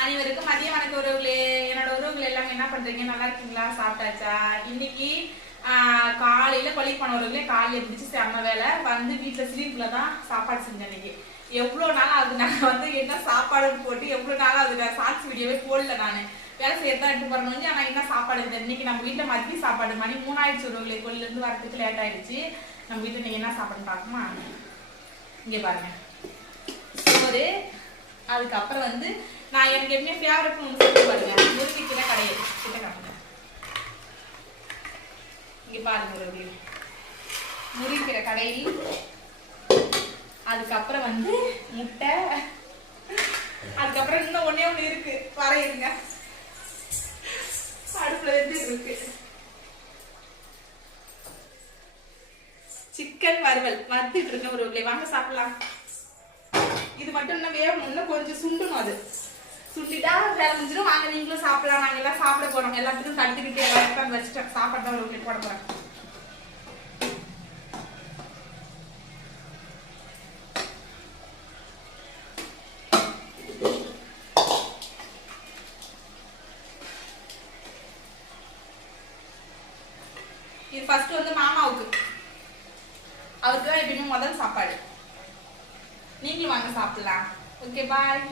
அனைவருக்கும் மதிய வணக்க உறவுகளே. என்னோட உறவுகள் எல்லாம் என்ன பண்றீங்க? நல்லா இருக்கீங்களா? சாப்பிட்டாச்சா? இன்னைக்கு காலையில பள்ளிக்கு போன உறவுகளே காலையில பிடிச்சி செம்ம வேலை வந்து வீட்டுல சிலிப்புல தான் சாப்பாடு செஞ்சேன். இன்னைக்கு எவ்வளவு நாள் ஆகுது நாங்க வந்து என்ன சாப்பாடுன்னு போட்டு எவ்வளவு நாள் ஆகுது ஷார்ட்ஸ் வீடியோவே போடல. நானு வேலை செய்யறதா எடுத்து போறேன்னு ஆனா என்ன சாப்பாடு இருந்தேன். இன்னைக்கு நம்ம வீட்டுல மதிய சாப்பாடு மணி 3 ஆயிடுச்சு உறவுகளே. கொல்ல இருந்து வரதுக்கு லேட் ஆயிடுச்சு. நம்ம வீட்டுல நீங்க என்ன சாப்பாடுன்னு பாக்குமா? இங்க பாருங்க, சோறு. அதுக்கப்புறம் வந்து நான் எனக்கு எப்பவுமே ஃபேவரட் ஒன்று சொல்லி பாருங்க, முருங்கைக்கீரை கடையில் கிட்ட காட்டுங்க. இங்க பாருங்க ஒரு முருங்கைக்கீரை கடையில். அதுக்கப்புறம் வந்து முட்டை. அதுக்கப்புறம் இன்னும் ஒண்ணே ஒண்ணு இருக்கு, வரையுங்க அடுப்புல இருந்து இருக்கு. சிக்கன் வறுவல் வறுத்துட்டு இருக்க ஒரு வாங்க சாப்பிடலாம். இது மட்டும் என்ன வேகணும்னா கொஞ்சம் சுண்டணும். அது சுண்டிட்டா வேலை முடிஞ்சிடும். வாங்க நீங்களும் சாப்பிடலாம். நாங்க எல்லாம் சாப்பிட போறோம். எல்லாத்துக்கும் கட்டுக்கிட்டு எல்லாம் வச்சுட்டேன். சாப்பாடு தான் ஒரு போட போறேன். இது ஃபர்ஸ்ட் வந்து மாமாவுக்கு, அவருக்கு தான் எப்பயுமே முதல் சாப்பாடு. நீங்களும் வாங்க சாப்பிடலாம். Okay bye.